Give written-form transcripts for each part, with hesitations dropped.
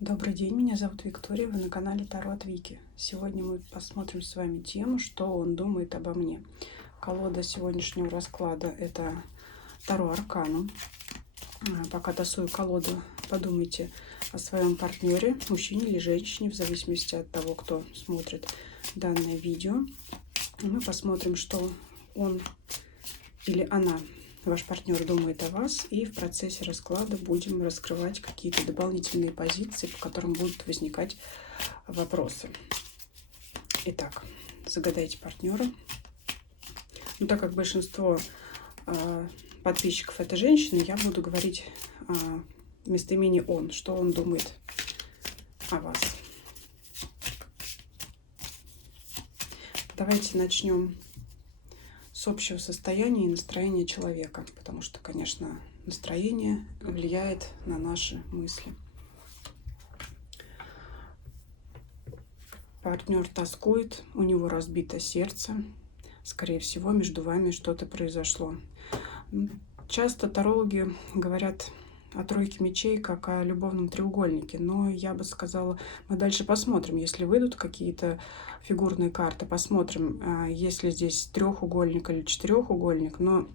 Добрый день, меня зовут Виктория, вы на канале Таро от Вики. Сегодня мы посмотрим с вами тему, что он думает обо мне. Колода сегодняшнего расклада — это Таро Арканум. Пока тасую колоду, подумайте о своем партнере, мужчине или женщине, в зависимости от того, кто смотрит данное видео. И мы посмотрим, что он или она, ваш партнер, думает о вас, и в процессе расклада будем раскрывать какие-то дополнительные позиции, по которым будут возникать вопросы. Итак, загадайте партнера. Ну, так как большинство подписчиков это женщины, я буду говорить местоимение он, что он думает о вас. Давайте начнем с общего состояния и настроения человека, потому что, конечно, настроение влияет на наши мысли. Партнер тоскует, у него разбито сердце, скорее всего, между вами что-то произошло. Часто тарологи говорят о тройке мечей как о любовном треугольнике, но я бы сказала, мы дальше посмотрим, если выйдут какие-то фигурные карты, посмотрим, есть ли здесь трехугольник или четырехугольник, но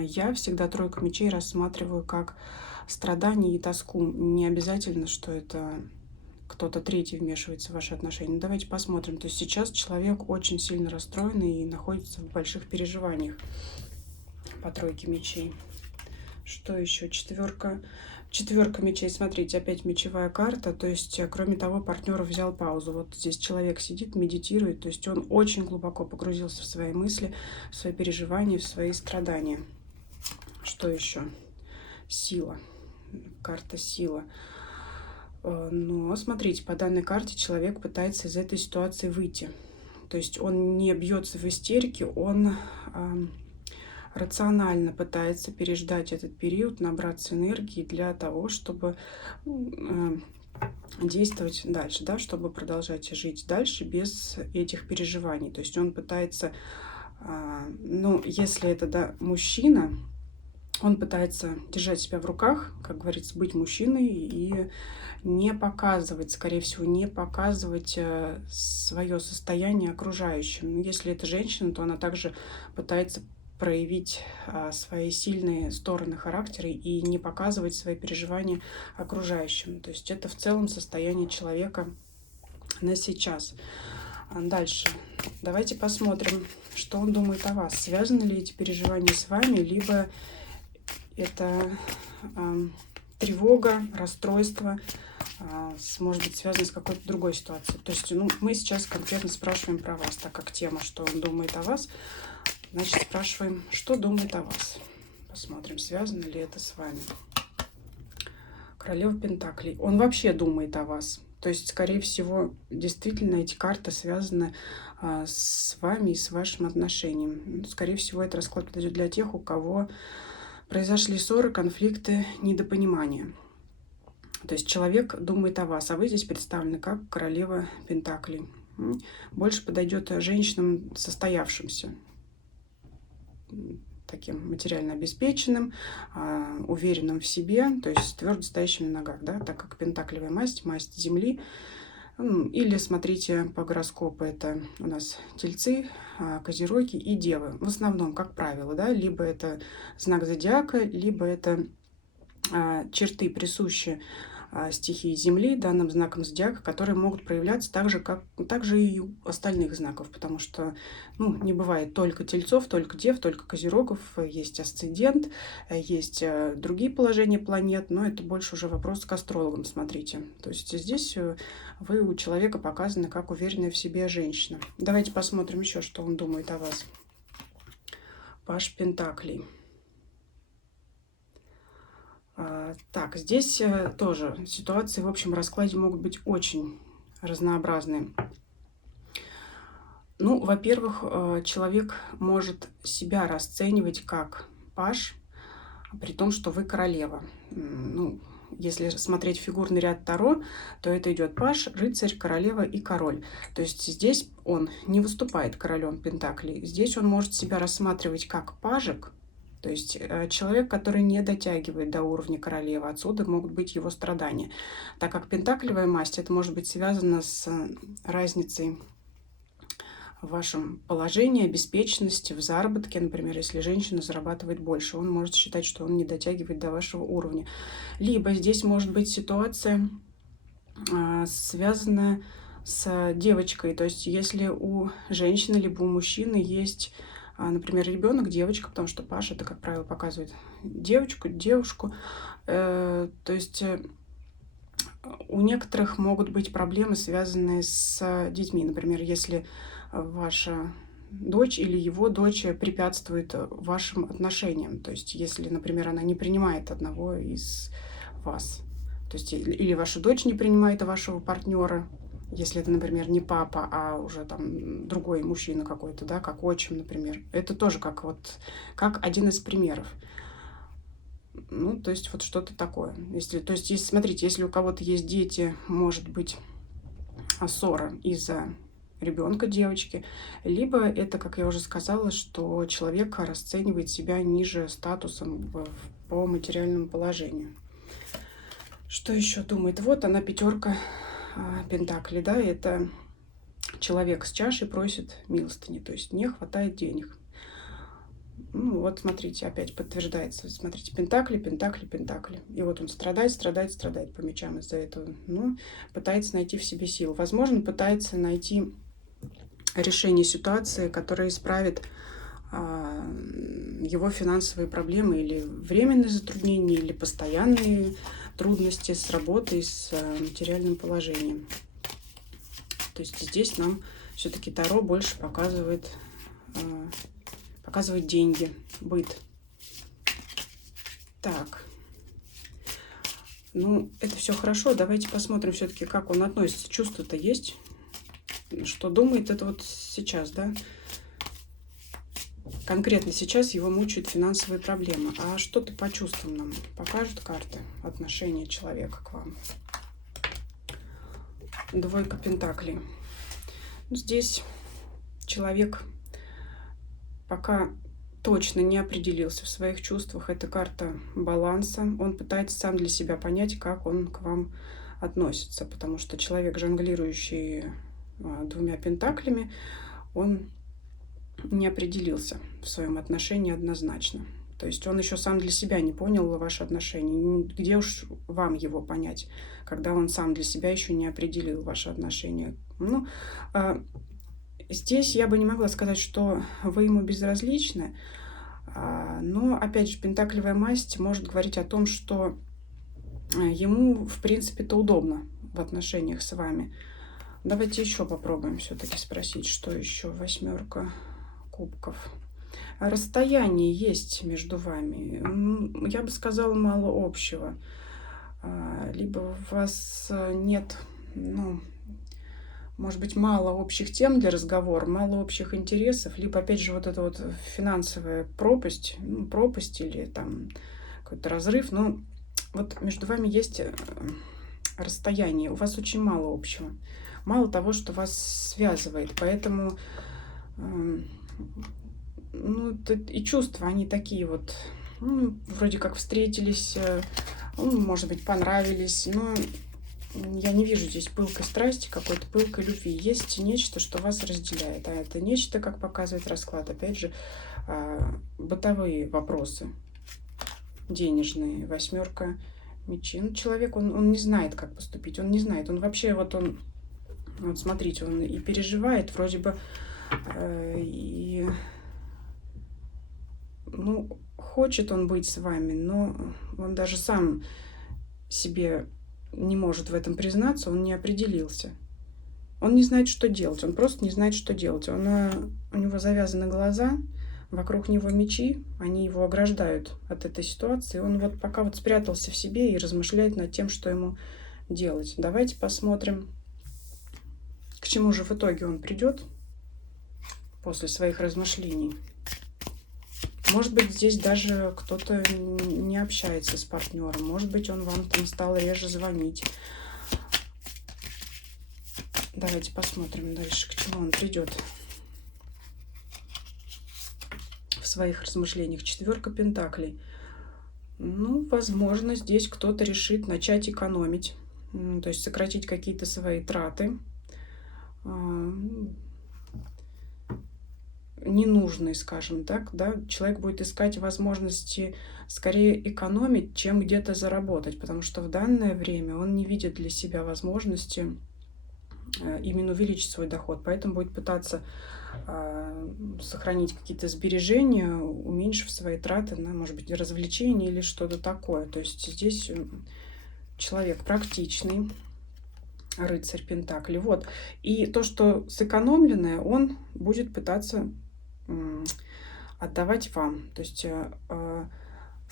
я всегда тройку мечей рассматриваю как страдание и тоску. Не обязательно, что это кто-то третий вмешивается в ваши отношения. Ну, давайте посмотрим. То есть сейчас человек очень сильно расстроен и находится в больших переживаниях по тройке мечей. Что еще? Четверка мечей. Смотрите, опять мечевая карта. То есть, кроме того, партнер взял паузу. Вот здесь человек сидит, медитирует. То есть он очень глубоко погрузился в свои мысли, в свои переживания, в свои страдания. Что еще? Сила. Карта сила. Но смотрите, по данной карте человек пытается из этой ситуации выйти. То есть он не бьется в истерике, он рационально пытается переждать этот период, набраться энергии для того, чтобы действовать дальше, да, чтобы продолжать жить дальше без этих переживаний. То есть он пытается, ну, если это, да, мужчина, он пытается держать себя в руках, как говорится, быть мужчиной и не показывать, скорее всего, не показывать свое состояние окружающим. Если это женщина, то она также пытается проявить свои сильные стороны характера и не показывать свои переживания окружающим. То есть это в целом состояние человека на сейчас. Дальше. Давайте посмотрим, что он думает о вас. Связаны ли эти переживания с вами, либо это тревога, расстройство, может быть связано с какой-то другой ситуацией. То есть, ну, мы сейчас конкретно спрашиваем про вас, так как тема, что он думает о вас. Значит, спрашиваем, что думает о вас. Посмотрим, связано ли это с вами. Королева Пентаклей. Он вообще думает о вас. То есть, скорее всего, действительно эти карты связаны с вами и с вашим отношением. Скорее всего, этот расклад подойдет для тех, у кого произошли ссоры, конфликты, недопонимания. То есть человек думает о вас, а вы здесь представлены как королева Пентаклей. Больше подойдет женщинам состоявшимся, таким материально обеспеченным, уверенным в себе, то есть твердо стоящим на ногах, да, так как пентаклевая масть, масть земли. Или смотрите по гороскопу, это у нас тельцы, козероги и девы. В основном, как правило, да, либо это знак зодиака, либо это черты, присущие стихии Земли, данным знаком зодиака, которые могут проявляться также и у остальных знаков, потому что, ну, не бывает только тельцов, только дев, только козерогов, есть асцендент, есть другие положения планет, но это больше уже вопрос к астрологам, смотрите. То есть здесь вы у человека показаны как уверенная в себе женщина. Давайте посмотрим еще, что он думает о вас. Паж Пентаклей. Так, здесь тоже ситуации в общем раскладе могут быть очень разнообразные. Ну, во-первых, человек может себя расценивать как паж, при том, что вы королева. Ну, если смотреть фигурный ряд Таро, то это идет паж, рыцарь, королева и король. То есть здесь он не выступает королем Пентаклей. Здесь он может себя рассматривать как пажик, То есть человек, который не дотягивает до уровня королевы, отсюда могут быть его страдания. Так как пентаклевая масть, это может быть связано с разницей в вашем положении, обеспеченности, в заработке. Например, если женщина зарабатывает больше, он может считать, что он не дотягивает до вашего уровня. Либо здесь может быть ситуация, связанная с девочкой. То есть если у женщины либо у мужчины есть, например, ребенок, девочка, потому что Паша, это, как правило, показывает девушку. То есть у некоторых могут быть проблемы, связанные с детьми. Например, если ваша дочь или его дочь препятствует вашим отношениям. То есть если, например, она не принимает одного из вас. То есть или ваша дочь не принимает вашего партнера, если это, например, не папа, а уже там другой мужчина какой-то, да, как отчим, например. Это тоже как один из примеров. Ну, то есть вот что-то такое. Смотрите, если у кого-то есть дети, может быть ссора из-за ребенка, девочки, либо это, как я уже сказала, что человек расценивает себя ниже статусом по материальному положению. Что еще думает? Вот она, пятерка пентаклей, да, это человек с чашей просит милостыни, то есть не хватает денег. Ну, вот смотрите, опять подтверждается. Смотрите, пентакли, пентакли, пентакли. И вот он страдает по мечам из-за этого. Ну, пытается найти в себе силу. Возможно, пытается найти решение ситуации, которое исправит его финансовые проблемы или временные затруднения, или постоянные трудности с работой, с материальным положением. То есть здесь нам все-таки Таро больше показывает деньги, быт. Так. Ну, это все хорошо. Давайте посмотрим все-таки, как он относится. Чувство-то есть? Что думает, это вот сейчас, да? Конкретно сейчас его мучают финансовые проблемы. А что-то по чувствам нам покажут карты, отношение человека к вам. Двойка пентаклей. Здесь человек пока точно не определился в своих чувствах. Это карта баланса. Он пытается сам для себя понять, как он к вам относится. Потому что человек, жонглирующий двумя пентаклями, он не определился в своем отношении однозначно. То есть он еще сам для себя не понял ваши отношения. Где уж вам его понять, когда он сам для себя еще не определил ваши отношения. Ну, здесь я бы не могла сказать, что вы ему безразличны. Но, опять же, пентаклевая масть может говорить о том, что ему, в принципе-то, удобно в отношениях с вами. Давайте еще попробуем все-таки спросить, что еще. Восьмерка кубков. Расстояние есть между вами. Я бы сказала, мало общего. Либо у вас нет, ну, может быть, мало общих тем для разговора, мало общих интересов, либо, опять же, вот эта вот финансовая пропасть, или там какой-то разрыв. Но вот между вами есть расстояние. У вас очень мало общего. Мало того, что вас связывает. Поэтому и чувства, они такие вот, вроде как встретились, может быть, понравились, но я не вижу здесь пылкой страсти, какой-то пылкой любви. Есть нечто, что вас разделяет. А это нечто, как показывает расклад, опять же, бытовые вопросы, денежные. Восьмерка мечей. Ну, человек, он не знает, как поступить, он не знает. Он вообще, вот смотрите, он и переживает, вроде бы, хочет он быть с вами, но он даже сам себе не может в этом признаться, он не определился. Он не знает, что делать, он просто не знает, что делать. У него завязаны глаза, вокруг него мечи, они его ограждают от этой ситуации. Он вот пока вот спрятался в себе и размышляет над тем, что ему делать. Давайте посмотрим, к чему же в итоге он придет после своих размышлений. Может быть, здесь даже кто-то не общается с партнером. Может быть, он вам там стал реже звонить. Давайте посмотрим дальше, к чему он придет в своих размышлениях. Четверка пентаклей. Ну, возможно, здесь кто-то решит начать экономить, то есть сократить какие-то свои траты, ненужные, скажем так, да, человек будет искать возможности скорее экономить, чем где-то заработать, потому что в данное время он не видит для себя возможности именно увеличить свой доход, поэтому будет пытаться сохранить какие-то сбережения, уменьшив свои траты на, может быть, развлечения или что-то такое. То есть здесь человек практичный, рыцарь пентаклей. Вот. И то, что сэкономленное, он будет пытаться отдавать вам. То есть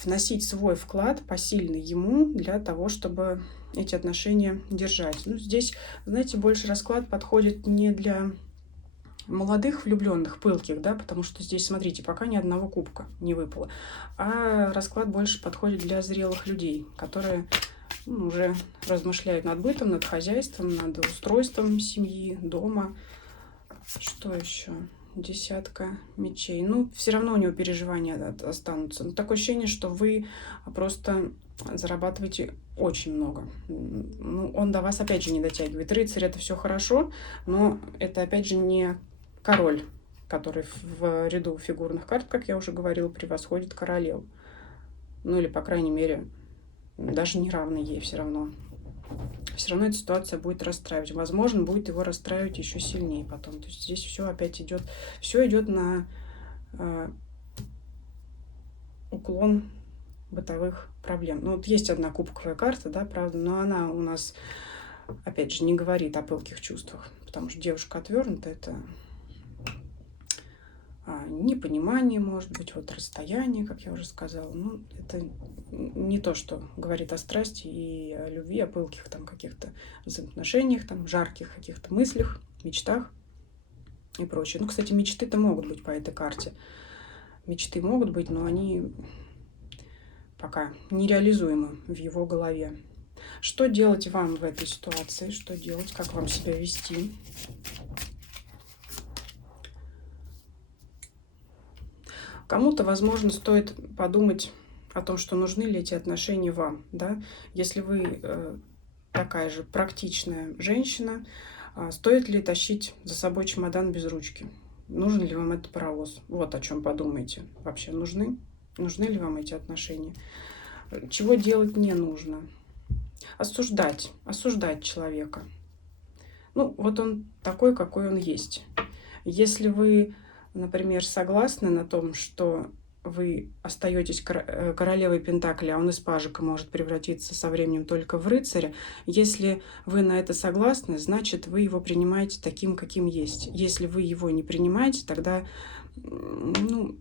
вносить свой вклад посильный ему для того, чтобы эти отношения держать. Ну, здесь, знаете, больше расклад подходит не для молодых влюбленных, пылких, да, потому что здесь, смотрите, пока ни одного кубка не выпало. А расклад больше подходит для зрелых людей, которые уже размышляют над бытом, над хозяйством, над устройством семьи, дома. Что еще? Десятка мечей. Ну, все равно у него переживания останутся. Но такое ощущение, что вы просто зарабатываете очень много. Ну, он до вас опять же не дотягивает. Рыцарь — это все хорошо, но это опять же не король, который в ряду фигурных карт, как я уже говорила, превосходит королеву. Ну, или, по крайней мере, даже не равный ей все равно. Все равно эта ситуация будет расстраивать. Возможно, будет его расстраивать еще сильнее потом. То есть здесь все опять идет, все идет на уклон бытовых проблем. Ну, вот есть одна кубковая карта, да, правда, но она у нас, опять же, не говорит о пылких чувствах, потому что девушка отвернута, это непонимание, может быть, вот расстояние, как я уже сказала. Ну, это не то, что говорит о страсти и о любви, о пылких там каких-то взаимоотношениях, там жарких каких-то мыслях, мечтах и прочее. Ну, кстати, мечты-то могут быть по этой карте. Мечты могут быть, но они пока нереализуемы в его голове. Что делать вам в этой ситуации? Что делать? Как вам себя вести? Кому-то, возможно, стоит подумать о том, что нужны ли эти отношения вам. Да? Если вы такая же практичная женщина, стоит ли тащить за собой чемодан без ручки? Нужен ли вам этот паровоз? Вот о чем подумайте. Вообще нужны? Нужны ли вам эти отношения? Чего делать не нужно? Осуждать человека. Ну, вот он такой, какой он есть. Если вы, например, согласны на том, что вы остаетесь королевой Пентаклей, а он из пажика может превратиться со временем только в рыцаря, если вы на это согласны, значит, вы его принимаете таким, каким есть. Если вы его не принимаете, тогда, ну,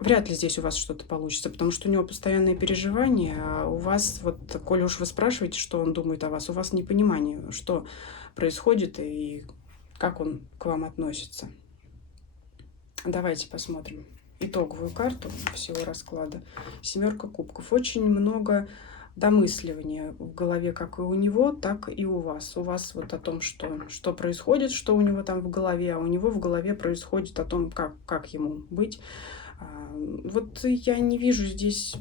вряд ли здесь у вас что-то получится, потому что у него постоянные переживания, а у вас, вот, коли уж вы спрашиваете, что он думает о вас, у вас непонимание, что происходит и как он к вам относится. Давайте посмотрим итоговую карту всего расклада. Семерка кубков. Очень много домысливания в голове как и у него, так и у вас. У вас вот о том, что происходит, что у него там в голове, а у него в голове происходит о том, как ему быть. Вот я не вижу здесь,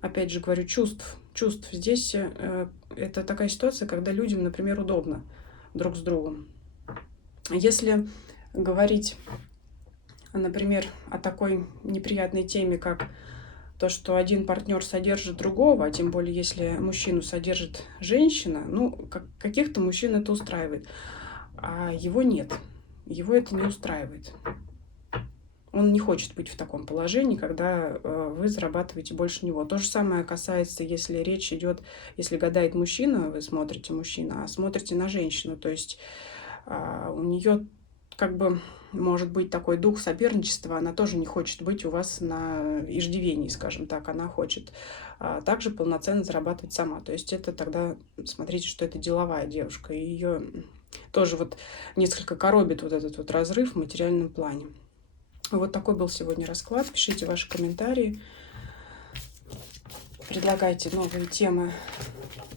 опять же говорю, чувств. Здесь это такая ситуация, когда людям, например, удобно друг с другом. Если говорить, например, о такой неприятной теме, как то, что один партнер содержит другого, а тем более, если мужчину содержит женщина, ну, каких-то мужчин это устраивает, а его нет. Его это не устраивает. Он не хочет быть в таком положении, когда вы зарабатываете больше него. То же самое касается, если речь идет, если гадает мужчина, вы смотрите мужчина, а смотрите на женщину. То есть у нее как бы может быть такой дух соперничества, она тоже не хочет быть у вас на иждивении, скажем так. Она хочет также полноценно зарабатывать сама. То есть это тогда, смотрите, что это деловая девушка. И ее тоже вот несколько коробит вот этот вот разрыв в материальном плане. Вот такой был сегодня расклад. Пишите ваши комментарии. Предлагайте новые темы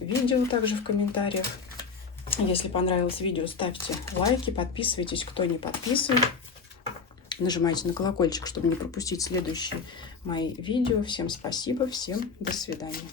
видео также в комментариях. Если понравилось видео, ставьте лайки, подписывайтесь, кто не подписан. нажимайте на колокольчик, чтобы не пропустить следующие мои видео. Всем спасибо, всем до свидания.